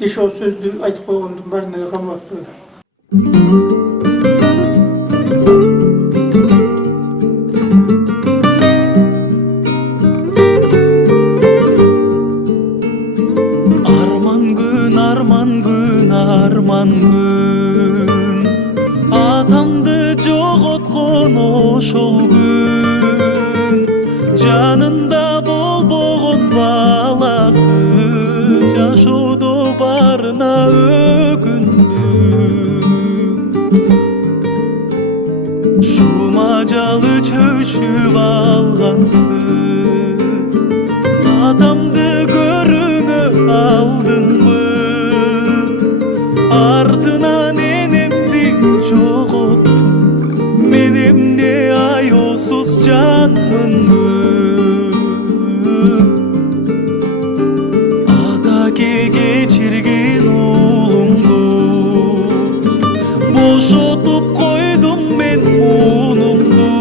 Beş o sözdü aytıp koyğandym barına gamap. Arman gün atamdı jogotkon oşol gün janында болбогон баласы жашоодо барына өкүндүм шумажалы чөчүп алгансың атамды көрүңө алдыңбы артынан энемди жоготтум мен эмне аяосуз жанмынбы атаке кечирген уулумду бошотуп койдум мен муунумду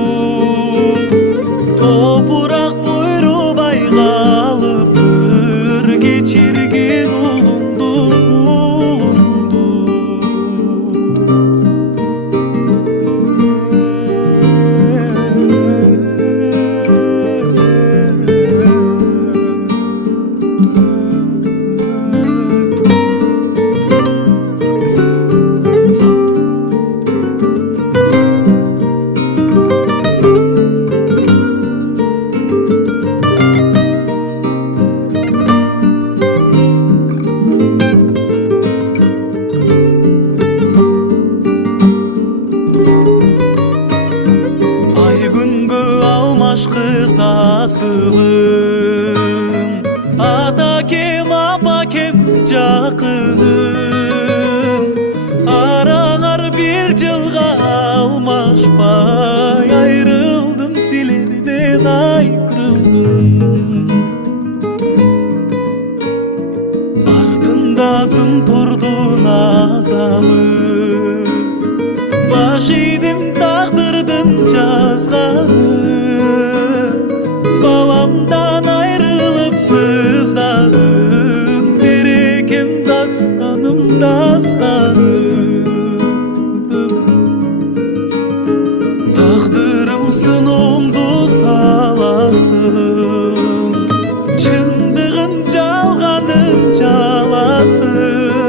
топурак буйрубай калыптыр кечирген уулумду кыз асылым атакем апакем жакыным араңар бир жылга алмашпай айрылдым силерден айрылдым артындасың турду назалып баш ийдим тагдырдын жазганы balamdan ayrılıp sızladım Berekem dastanım Taqdırımsın omdu salasın Çındığın çalganın çalasın